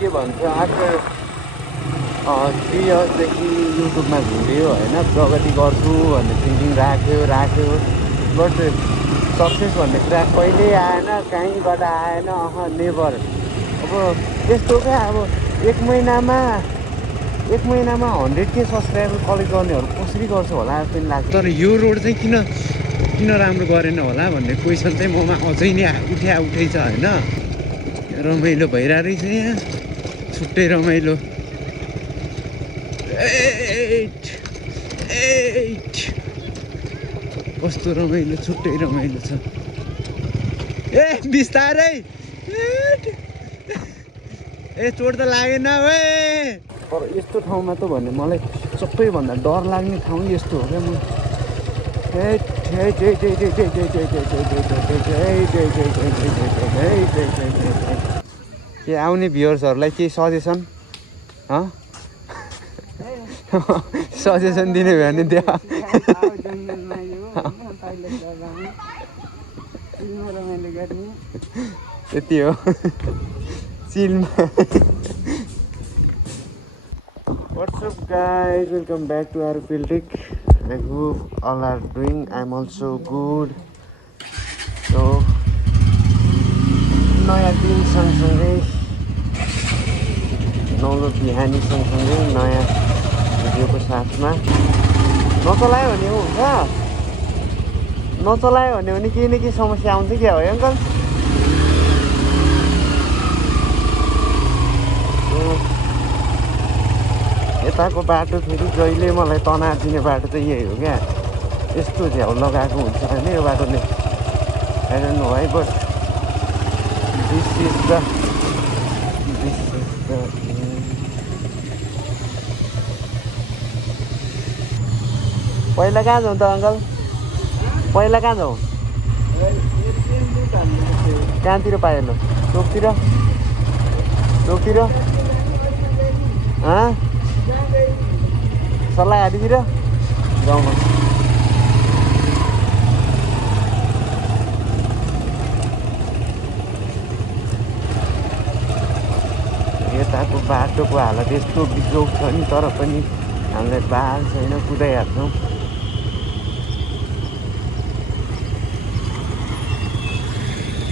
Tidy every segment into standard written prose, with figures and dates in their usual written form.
के भन्छ आफ्टर 3 इयर्सदेखि युट्युबमा भिडियो होइन प्रगति गर्छु भन्ने थिङ्किङ राख्यो बट सक्सेस भन्ने कुरा कहिल्यै आएन, कहीँबाट आएन, नेभर। अब त्यस्तो क्या, अब एक महिनामा 100K सब्सक्राइबर कलेक्ट गर्नेहरू कसरी गर्छ होला पनि लाग्छ। तर यो रोड चाहिँ किन राम्रो गरेन होला भन्ने क्वेसन चाहिँ ममा अझै नै उठै छ होइन। रमाइलो भइरहेको रहेछ यहाँ, छुट्टै रमाइलो। कस्तो रमाइलो, छुट्टै रमाइलो छ। बिस्तारै चोट त लागेन वे। तर यस्तो ठाउँमा त भने मलाई सबैभन्दा डर लाग्ने ठाउँ यस्तो हो क्या। म के आउने भ्युअर्सहरूलाई केही सजेसन सजेसन दिने भयो भने त्यहाँ त्यति हो चिलमा। What's up guys, welcome back to our Filtic. I hope all are doing, I'm also good. So नयाँ दिन सँगसँगै नौलो बिहानी सँगसँगै नयाँ भिडियोको साथमा। नचलायो भने हुन्छ, नचलायो भने केही न केही समस्या आउँछ क्या हो अङ्कल। यताको बाटो फेरि जहिले मलाई तनाव दिने बाटो चाहिँ यही हो क्या। यस्तो झ्याउ लगाएको हुन्छ होइन यो बाटोले। आई डोन्ट नो है, बट दिस इज द पहिला कहाँ जाउँ त अङ्कल? पहिला कहाँ जाउँ? कहाँतिर पाइलो? चोकतिर सल्लाह हाटीतिर जाउँ न। यताको बाटोको हालत यस्तो बिजोग छ नि, तर पनि हामीलाई बाल छैन, कुदाइहाल्छौँ।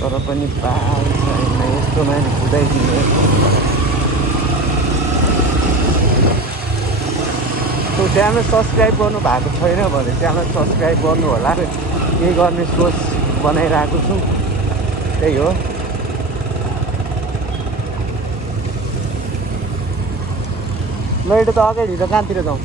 तर पनि बाल छैन, यस्तो माथि कुदाइदिने। च्यानल सब्सक्राइब गर्नु भएको छैन भने च्यानल सब्सक्राइब गर्नु होला। केही गर्ने सोच बनाइरहेको छु, त्यही हो। लैट त अगाडि त कहाँतिर जाउँ?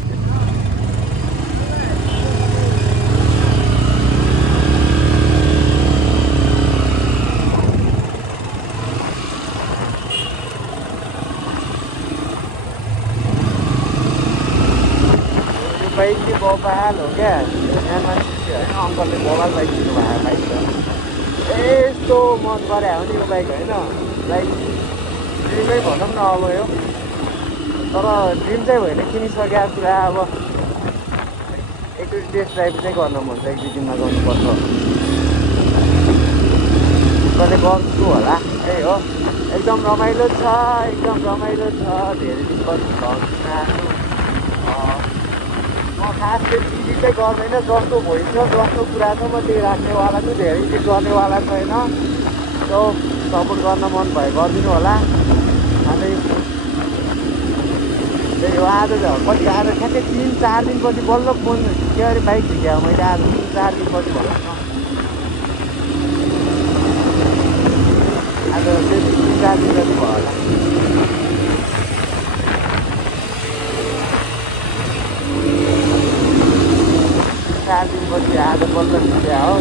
बाइक चाहिँ बबाल हो क्या, यहाँ मान्छे होइन अङ्कलले बबाल बाइक दिनु भएको बाइक छ। यस्तो मन पऱ्यो हो नि यो बाइक होइन, बाइक ड्रिमै भनौँ न अब यो। तर ड्रिम चाहिँ होइन, किनिसकेको कुरा अब एकचोटि टेस्ट ड्राइभ चाहिँ गर्न मन छ, 1-2 दिनमा गर्नुपर्छ। कहिले गर्छु होला, त्यही हो। एकदम रमाइलो छ, धेरै दिनपछि घरमा खास त्यति चाहिँ गर्दैन, जस्तो भइन्छ जस्तो कुरा छ म त्यही राख्नेवाला छु, धेरै चाहिँ गर्नेवाला छैन। सो सपोर्ट गर्न मन भयो गरिदिनु होला। त्यही हो। आज त कति आज ठ्याक्कै 3-4 दिनपछि बल्ल फोन के अरे बाइक झिक्यो मैले। आज 3-4 दिनपछि भनौँ न, आज त्यो 3-4 दिन जति भयो होला। 4 दिनपछि आज बल्ल झिक्या हो।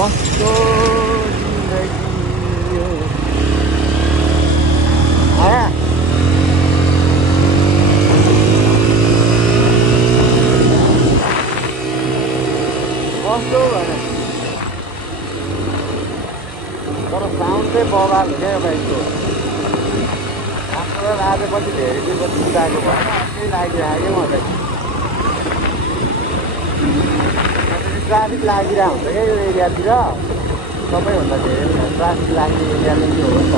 कस्तो जिन्दगी हो आया। कस्तो भने तर साउन्ड चाहिँ बबाल हो क्या यो बाइकको। आफ्नो आजपछि धेरै दिनपछि कुदाएको भएन, त्यही लागिरहेको मलाई। ट्राफिक लागिरहेको हुन्छ क्या यो एरियातिर सबैभन्दा धेरै ट्राफिक लाग्ने एरिया नै यो हो नि त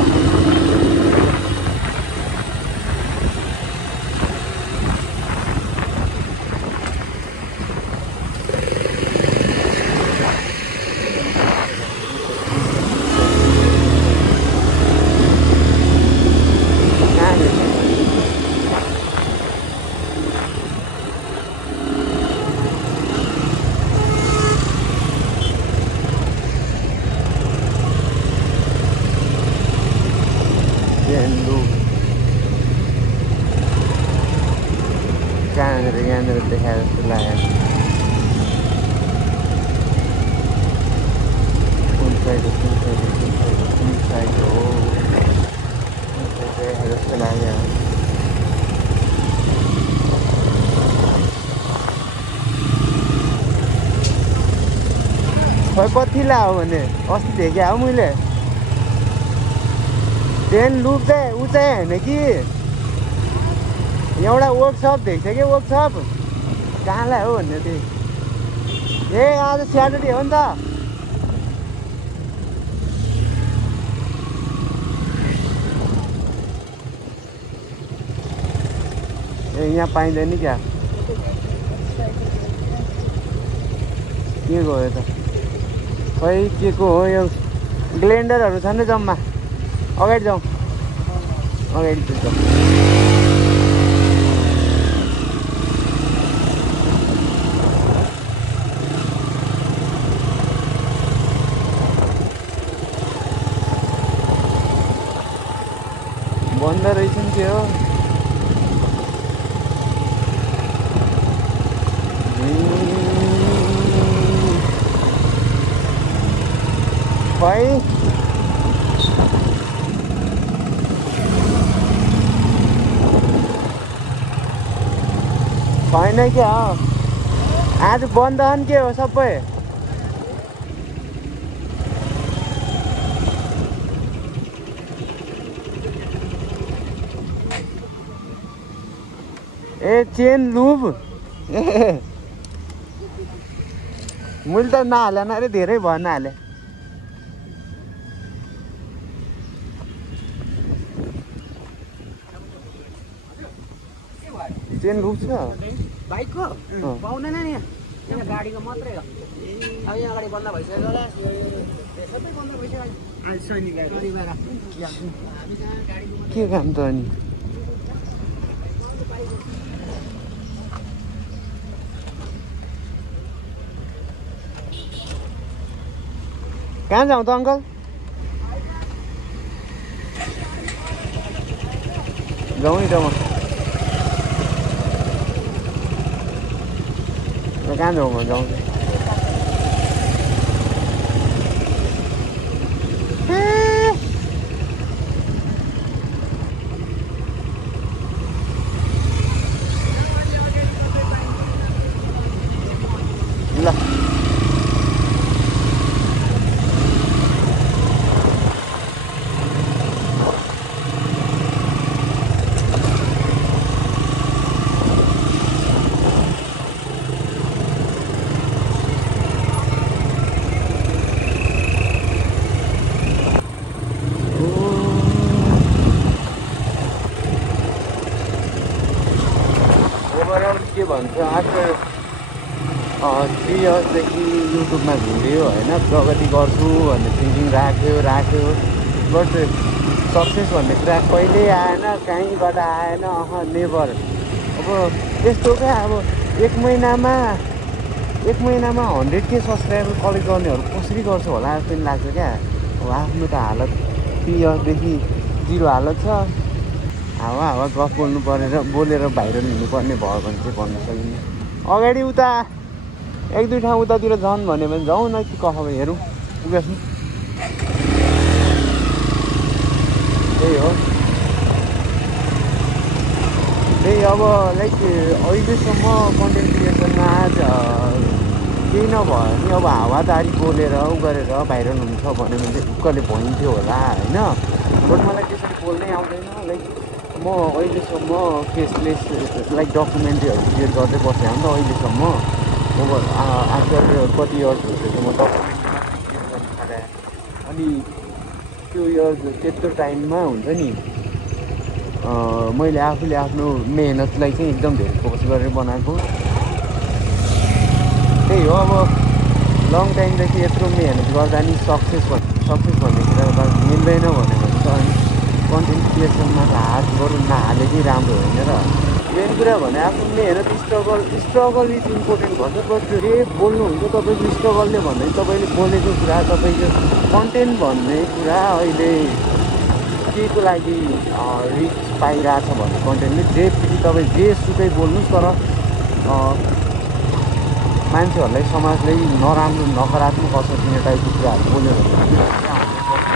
यहाँनिर देखाएर जस्तो लाग्यो कुन साइड हो देखाएर जस्तो लाग्यो खै कति लाग्यो भने अस्ति देखेँ हो मैले ट्रेन लुप चाहिँ ऊ चाहिँ होइन कि एउटा वर्कसप देख्छ कि वर्कसप कहाँलाई हो भन्ने थिएँ ए आज स्याटरडे हो नि त ए यहाँ पाइँदैन क्या के गयो त खै के को हो यो ग्लेन्डरहरू छ नि जम्मा अगाडि जाउँ अगाडि जाउँ बन्द रहेछ नि त्यो खै छैन क्या आज बन्द नि के हो सबै ए चेन लुब ए मैले त नहालेन अरे धेरै भयो नहाले चेन लुब छ बाइकको पाउँदैन नि यहाँ गाडीको मात्रै हो अब यहाँ अगाडि बन्द भइसक्यो होला सबै बन्द भइसक्यो के काम त अनि कहाँ जाउँ त अङ्कल जाउँ नि त म कहाँ जाउँ म जाउँ ल के भन्छ आफ्टर 3 इयर्सदेखि युट्युबमा भिडियो होइन प्रगति गर्छु भन्ने थिङ्किङ राख्यो बट सक्सेस भन्ने कुरा कहिल्यै आएन कहीँबाट आएन नेभर अब यस्तो क्या अब एक महिनामा 100K सब्सक्राइबर कलेक्ट गर्नेहरू कसरी गर्छ होला जस्तो पनि लाग्छ क्या अब आफ्नो त हालत 3 इयर्सदेखि 0 हालत छ हावा गफ बोल्नु परेर बोलेर भाइरल हुनुपर्ने भयो भने चाहिँ भन्न सकिन्न अगाडि उता 1-2 ठाउँ उतातिर जाउँ भन्यो भने जाउँ न कि कहाँ हेरौँ पुगेछु त्यही हो त्यही अब लाइक अहिलेसम्म कन्टेन्ट क्रिएसनमा केही नभयो नि अब हावादारी बोलेर उ गरेर भाइरल हुन्छ भन्यो भने चाहिँ ढुक्कले भइन्थ्यो होला होइन बट मलाई त्यसरी बोल्नै आउँदैन लाइक म अहिलेसम्म फेसलेस लाइक डकुमेन्ट्रीहरू क्रिएट गर्दै बसेँ हो नि त अहिलेसम्म ओभर आफ्टर कति इयर्स भइसक्यो म डकुमेन्टमा यूज गर्न थालेँ। अनि त्यो इयर्स त्यत्रो टाइममा हुन्छ नि मैले आफूले आफ्नो मेहनतलाई चाहिँ एकदम धेरै फोकस गरेर बनाएको। त्यही हो, अब लङ टाइमदेखि यत्रो मेहनत गर्दा नि सक्सेस भन्ने कुरा मिल्दैन भने त अनि कन्टेन्ट क्रिएसनमा त हात बरु नहालेकै राम्रो होइन र। मेन कुरा भने आफ्नो मेहनत स्ट्रगल इज इम्पोर्टेन्ट भन्छ। बट जे बोल्नुहुन्छ तपाईँको स्ट्रगलले भन्दै तपाईँले बोलेको कुरा तपाईँको कन्टेन्ट भन्ने कुरा अहिले के को लागि रिच पाइरहेछ भन्ने कन्टेन्टले जे तपाईँ जेसुकै बोल्नुहोस् तर मान्छेहरूलाई समाजलाई नराम्रो नकारात्मक असर दिने टाइपको कुराहरू बोल्यो भने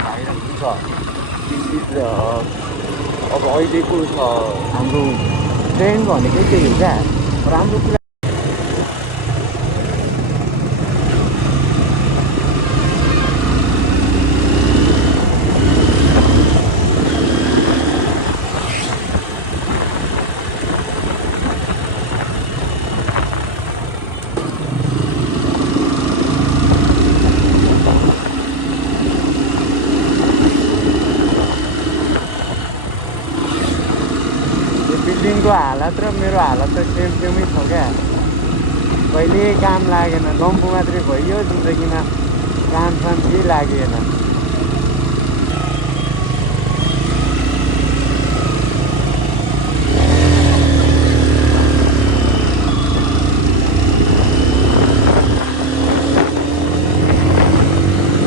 भाइरल हुन्छ। अब अहिलेको हाम्रो ट्रेन्ड भनेकै त्यही हो क्या, राम्रो कुरा। बिल्डिङको हालत र मेरो हालत त सेमै छ क्या। कहिले काम लागेन, लम्बु मात्रै भइयो जिन्दगीमा, काम केही लागेन।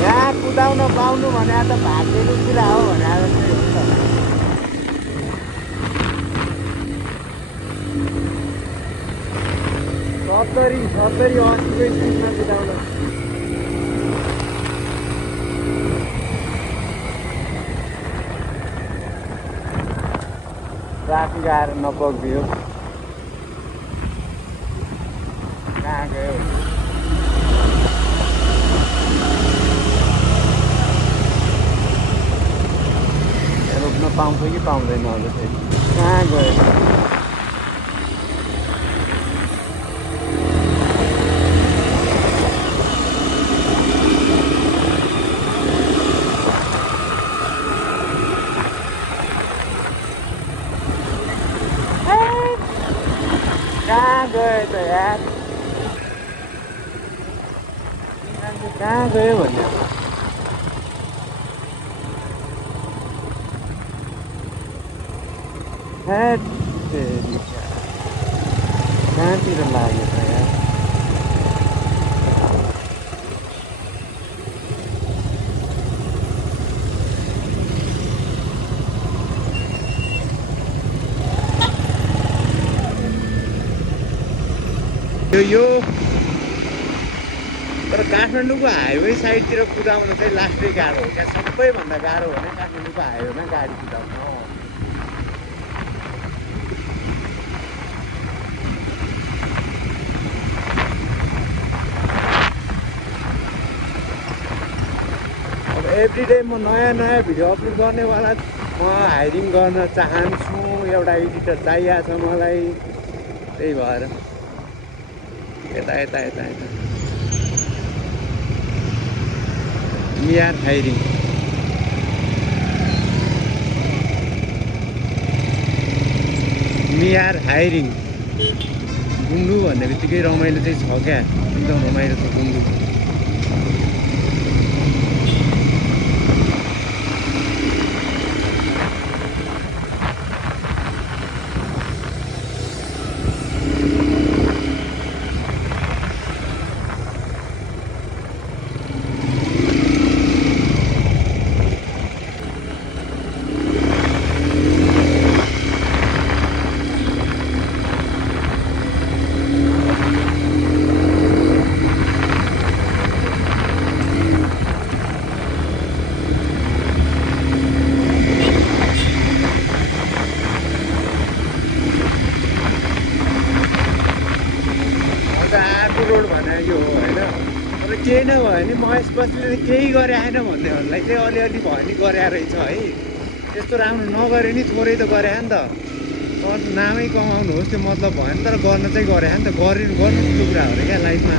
यहाँ कुदाउन पाउनु भने त भाग्यको कुरा हो भने आज चाहिँ हुन्छ। 70-80 स्पिडमा कुदाउन। ट्राफिक आएर नपक्दियो। कहाँ गयो? रोक्न पाउँछ कि पाउँदैन होला फेरि? कहाँ गयो? कहाँ गयो त यार? कहाँ गयो भन्ने? कहाँतिर लाग्यो त यार? यो तर काठमाडौँको हाइवे साइडतिर कुदाउन चाहिँ लास्टै गाह्रो हो क्या। सबैभन्दा गाह्रो भने काठमाडौँको हाइवेमा गाडी कुदाउनु। अब एभ्रिडे म नयाँ भिडियो अपलोड गर्नेवाला म हायरिङ गर्न चाहन्छु। एउटा एडिटर चाहिएको छ मलाई, त्यही भएर यता We are hiring. गुन्डु भन्ने बित्तिकै रमाइलो चाहिँ छ क्या, एकदम रमाइलो छ गुन्डु। रोड बनायो होइन। तर केही नभयो भने महेश बस्तीले केही गरे आएन भन्नेहरूलाई चाहिँ अलिअलि भयो नि गरे रहेछ है। त्यस्तो राम्रो नगरे नि थोरै त गरे नि त। नामै कमाउनुहोस् त्यो मतलब भएन, तर गर्न चाहिँ गरे नि त, गर्नु ठुलो कुरा हो अरे क्या लाइफमा।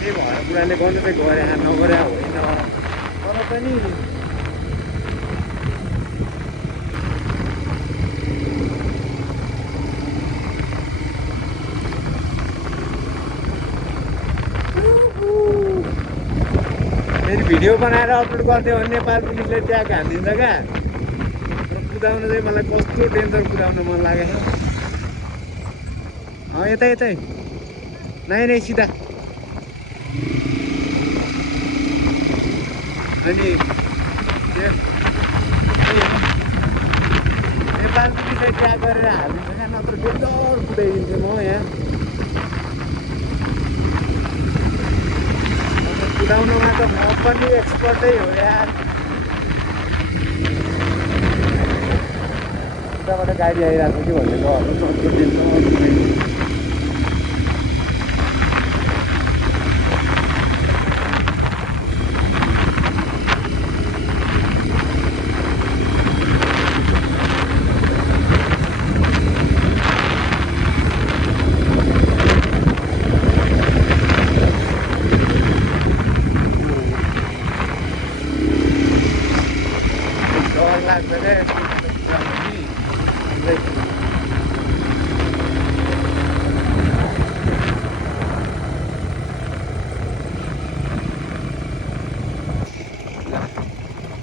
त्यही भएर कुराले गर्नु चाहिँ गरे नगरे होइन, तर पनि फेरि भिडियो बनाएर अपलोड गर्थ्यो भने नेपाल पुलिसले ट्याग हालिदिन्छ क्या। तर कुदाउन चाहिँ मलाई कस्तो डेन्जर कुदाउन मन लाग्यो। यतै यतै नै सिधा। अनि नेपाल पुलिसले ट्याग गरेर हालिदिन्छ क्या, नत्र डेन्जर कुदाइदिन्थेँ म यहाँ। कुदाउनुमा त म पनि एक्सपर्टै हो यार। उताबाट गाडी आइरहेको थियो भन्ने डरहरू दिन्छ।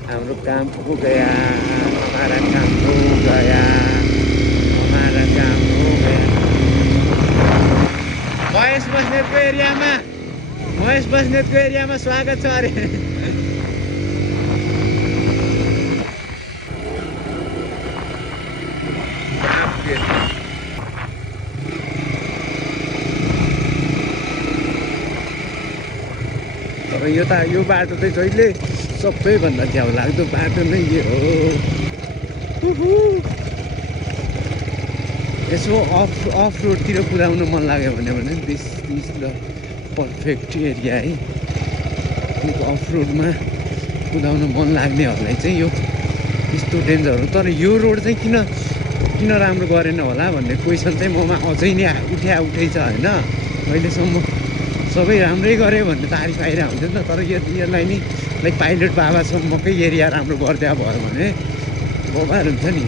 हाम्रो काम हो गया, हमारा काम हो गया, हमारा काम हो गया। महेश बस्नेतको एरियामा स्वागत छ अरे। तर यो बाटो चाहिँ जहिले सबैभन्दा झ्याउ लाग्दो बाटो नै यो हो। यसो अफ रोडतिर कुदाउन मन लाग्यो भने this is the perfect area है। अफ रोडमा कुदाउन मन लाग्नेहरूलाई चाहिँ यो यस्तो डेन्जर हो। तर यो रोड चाहिँ किन राम्रो गरेन होला भन्ने क्वेसन चाहिँ ममा अझै नै उठै छ होइन। अहिलेसम्म सबै राम्रै गऱ्यो भन्ने तारिफ आइरहेको हुन्छ नि त। तर यसलाई नि लाइक पाइलट बाबासम्मकै एरिया राम्रो गरिदिया भयो भने बबार हुन्छ नि।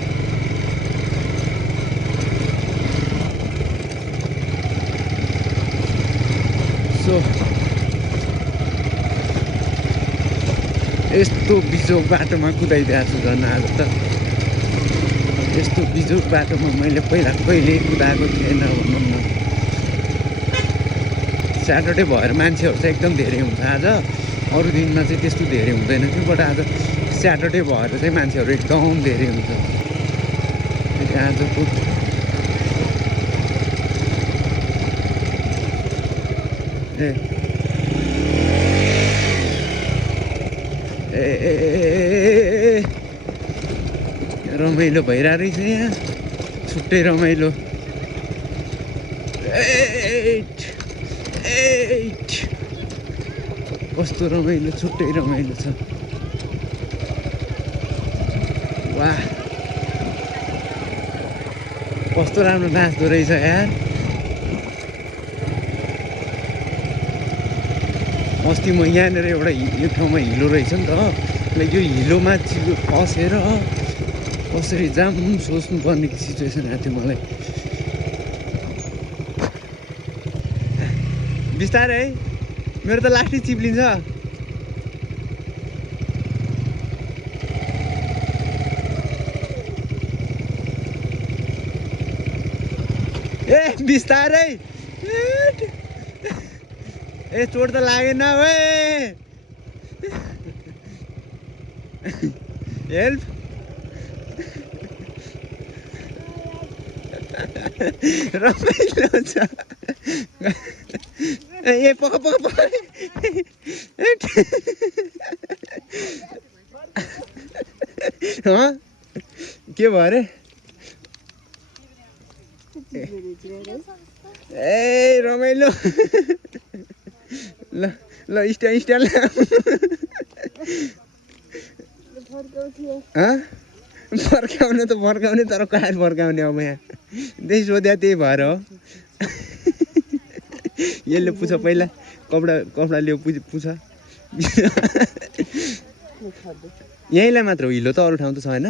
सो यस्तो बिजोग बाटोमा कुदाइदिएको छु झन् आज त। यस्तो बिजोग बाटोमा मैले पहिला कहिले कुदाएको थिएन भनौँ न। स्याटरडे भएर मान्छेहरू चाहिँ एकदम धेरै हुन्छ आज, अरू दिनमा चाहिँ त्यस्तो धेरै हुँदैन थियो। बट आज स्याटरडे भएर चाहिँ मान्छेहरू एकदम धेरै हुन्छ। फेरि आजको रमाइलो भइरहेको रहेछ यहाँ, छुट्टै रमाइलो। कस्तो रमाइलो, छुट्टै रमाइलो छ। वाह, कस्तो राम्रो नाच्दो रहेछ यार। अस्ति म यहाँनिर एउटा यो ठाउँमा हिलो रहेछ नि त, यो हिलोमा फसेर कसरी जाम सोच्नुपर्ने सिचुएसन आएको थियो मलाई। बिस्तारै है, मेरो त लास्टै चिप्लिन्छ। बिस्तारै, चोट त लागेन ओए। हेल्प। रमाइलो छ। पक के भयो अरे? रमाइलो। ल स्ट्यान्ड फर्काउने त फर्काउने, तर कहाँ फर्काउने अब यहाँ। त्यही सोध्या त्यही भएर हो यसले पुछ पहिला कपडा ल्याऊ पुछ यहीँलाई मात्र हो हिलो त अरू ठाउँ त छैन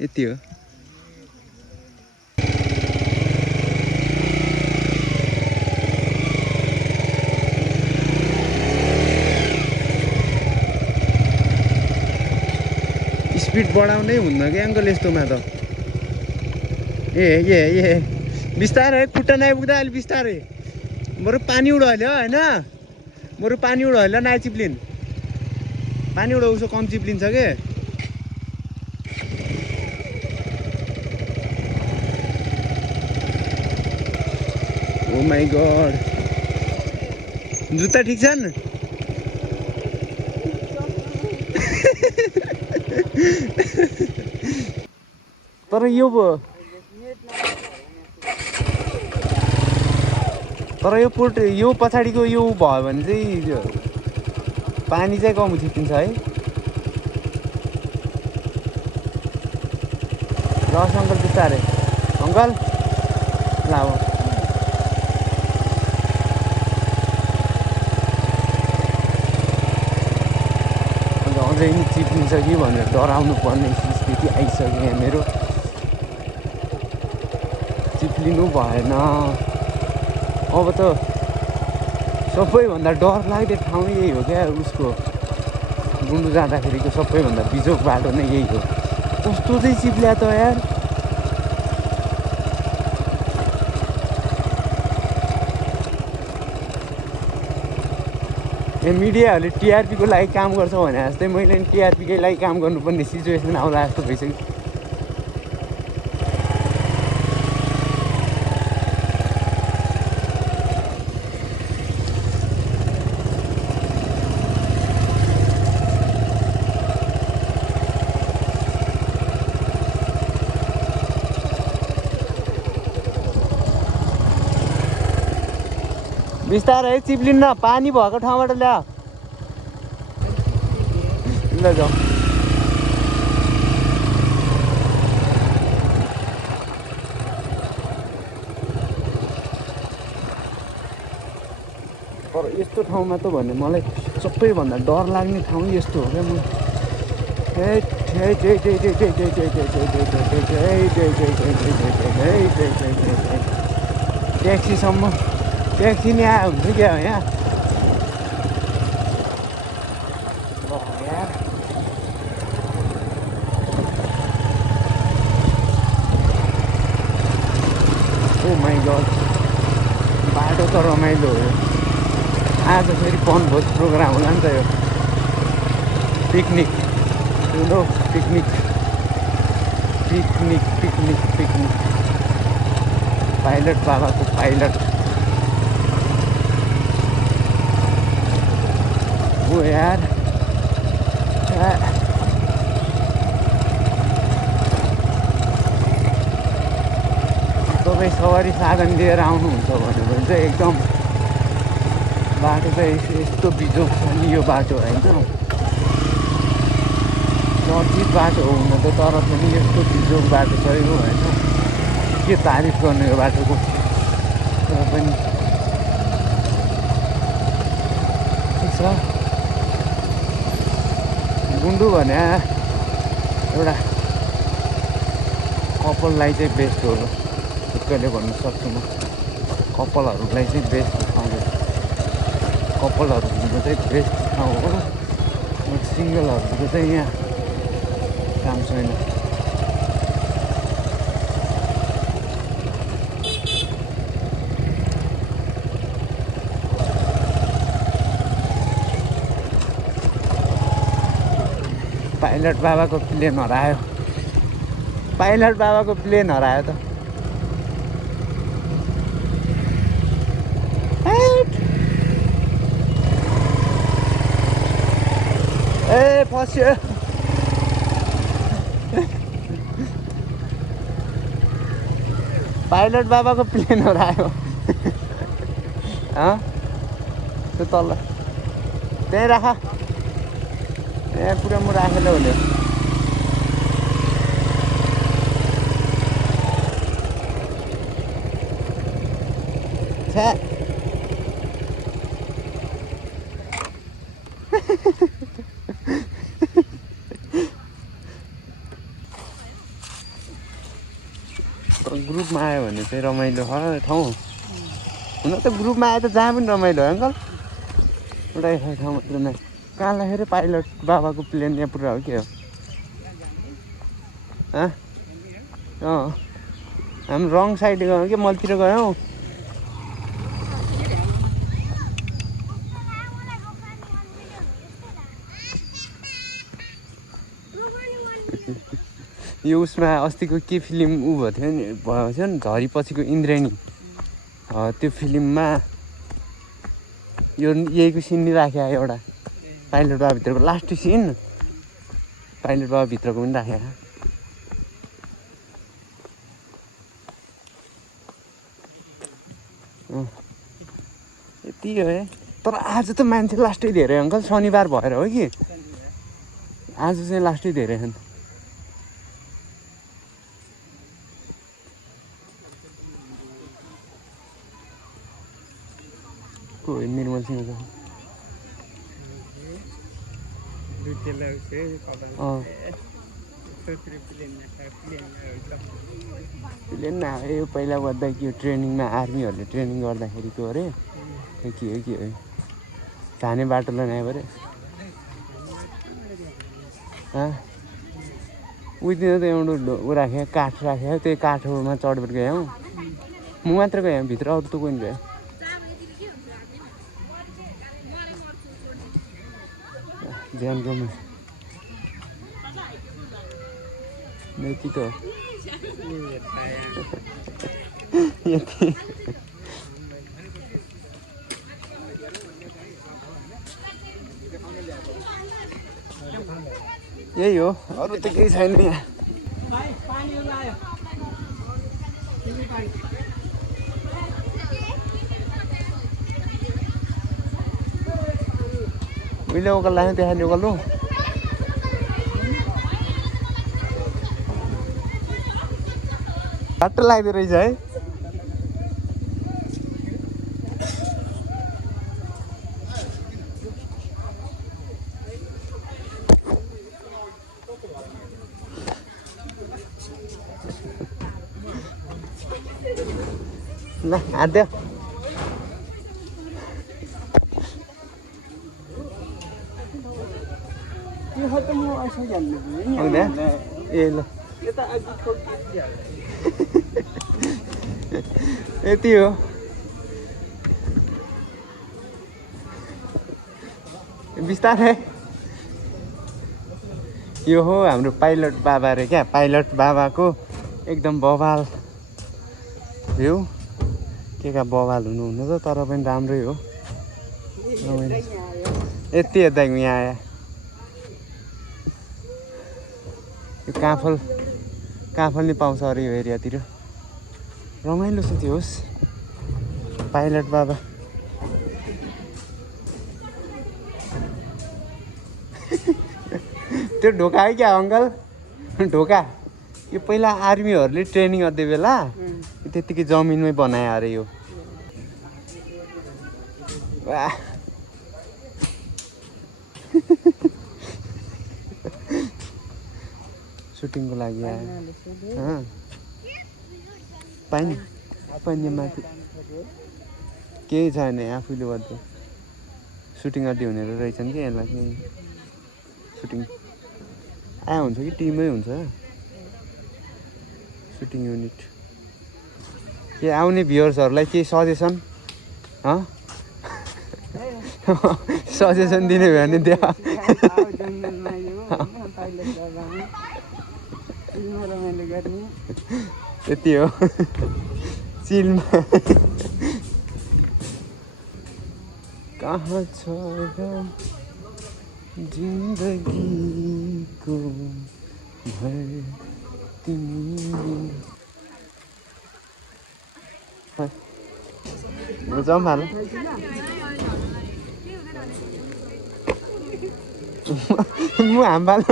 यति हो स्पिड बढाउनै हुन्न कि अङ्कल यस्तोमा त ए बिस्तारै खुट्टा नआइपुग्दा अहिले बिस्तारै बरु पानी उडो अहिले हो होइन बरु पानी उडो अहिले नचिप्लिन् पानी उडो उसो कम चिप्लिन्छ के ओ माई गड जुत्ता ठिक छन् तर यो यो पछाडिको यो भयो भने चाहिँ पानी चाहिँ कम चिप्लिन्छ है लस अङ्कल बिस्तारै अङ्कल ल अब अझै नि चिप्लिन्छ कि भनेर डराउनु पर्ने स्थिति आइसक्यो यहाँ मेरो चिप्लिनु भएन अब त सबैभन्दा डर लाग्ने ठाउँ यही हो क्या उसको गुन्डु जाँदाखेरिको सबैभन्दा बिजोक बाटो नै यही हो कस्तो चाहिँ चिप्ल्या त यार मिडियाहरूले टिआरपीको लागि काम गर्छ भने जस्तै मैले नि टिआरपीकै लागि काम गर्नुपर्ने सिचुएसन आउला जस्तो भइसक्यो बिस्तारै चिप्लिन्न पानी भएको ठाउँबाट ल्या ल जाऊ तर यस्तो ठाउँमा त भने मलाई सबैभन्दा डर लाग्ने ठाउँ यस्तो हो क्या म ट्याक्सीसम्म ट्याक्सी नि आयो हुन्छ क्या हो यहाँ ओ माई गड बाटो त रमाइलो हो आज फेरि वनभोज प्रोग्राम होला नि त यो पिकनिक ठुलो पिकनिक पाइलट बाबाको पाइलट ओ यार तपाईँ सवारी साधन लिएर आउनुहुन्छ भने चाहिँ एकदम बाटो चाहिँ यस्तो बिजोग छ नि यो बाटो होइन चर्चित बाटो हो हुन त तर पनि यस्तो बिजोग बाटो छ यो होइन के तारिफ गर्नु यो बाटोको तर पनि ठिक छ गुन्डु भने एउटा कपाललाई चाहिँ बेस्ट हो ढुक्कले भन्नु सक्छु म कपालहरूलाई चाहिँ बेस्ट ठाउँ कपालहरू घुम्नु चाहिँ बेस्ट ठाउँ हो सिङ्गलहरूको चाहिँ यहाँ काम छैन पाइलट बाबाको प्लेन हरायो त ए फस्यो पाइलट बाबाको प्लेन हरायो त्यो तल त्यहीँ राख पुरा म राखेर हुने छ्या ग्रुपमा आयो भने चाहिँ रमाइलो ठाउँ हुन त ग्रुपमा आयो त जहाँ पनि रमाइलो हो अङ्कल उडाइ ठाउँ मात्र नै कहाँ लाग्यो रे पाइलट बाबाको प्लेन यहाँ पुरा हो के हो हामी रङ साइड गयौँ कि मलतिर गयौँ यो उसमा अस्तिको के फिल्म ऊ भएको थियो नि झरी पछिको इन्द्रेणी त्यो फिल्ममा यो यहीको सिन नि राख्या एउटा पाइलट बाबा भित्रको लास्ट सिन पाइलट बाबा भित्रको पनि राख्या यति हो है तर आज त मान्छे लास्टै धेरै अङ्कल शनिबार भएर हो कि आज चाहिँ लास्टै धेरै छन् को निर्मल सिंह प्लेन आयो पहिला गर्दा के ट्रेनिङमा आर्मीहरूले ट्रेनिङ गर्दाखेरिको अरे के हो जाने बाटोलाई नै अरे उयोतिर त एउटा ऊ राख्यो काठ राख्यो त्यही काठमा चढेर गयौँ म मात्र गएँ भित्र अरू त कोही पनि गयो ज्यानकोमा यति त यति यही हो अरू त केही छैन यहाँ उहिले ओकल लाग्यो त्यहाँ ओकल्नु बाटो लाग्दो रहेछ है ल हात ए ल यति हो बिस्तारै यो हो हाम्रो पाइलट बाबा रे क्या पाइलट बाबाको एकदम बवाल भ्यू के का बवाल हुनुहुन्न त तर पनि राम्रै हो यति यता यहाँ आयो यो काफल नि पाउँछ अरे यो एरियातिर रमाइलो छ त्यो होस् पाइलट बाबा त्यो ढोका है क्या अङ्कल ढोका यो पहिला आर्मीहरूले ट्रेनिङ गर्दै बेला त्यतिकै जमिनमै बनायो अरे यो वाह सुटिङको लागि आयो पाइने माथि केही छैन आफूले गर्दा सुटिङ अड्डी हुने रहेछन् कि यसलाई चाहिँ सुटिङ आयो हुन्छ कि टिमै हुन्छ सुटिङ युनिट के आउने भ्युअर्सहरूलाई केही सजेसन सजेसन दिने भयो भने त्यहाँ त्यति हो चिलमा कहाँ छ जिन्दगीको भर तिमी जमाल म हाम्बाल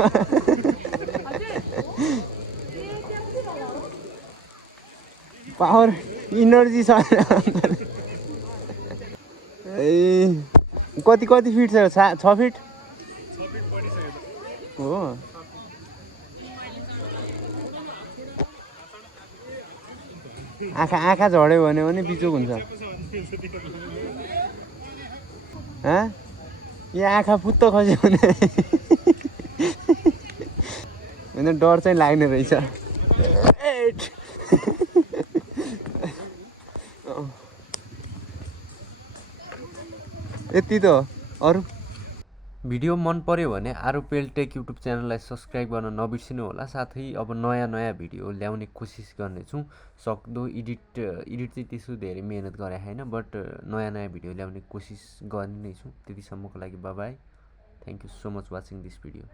पावर इनर्जी छ ए कति फिट छ 6 फिट हो आँखा झड्यो भने पनि बिचोक हुन्छ यहाँ आँखा फुत्त खस्यो भने होइन डर चाहिँ लाग्ने रहेछ यति त अरू भिडियो मन पर्यो भने आरोपेल टेक युट्युब च्यानललाई सब्सक्राइब गर्न नबिर्सिनु होला साथै अब नयाँ भिडियो ल्याउने कोसिस गर्नेछु सक्दो एडिट चाहिँ त्यसो धेरै मेहनत गरे हैन बट नयाँ भिडियो ल्याउने कोसिस गर्ने नै छु त्यतिसम्मको लागि bye bye thank you so much watching this video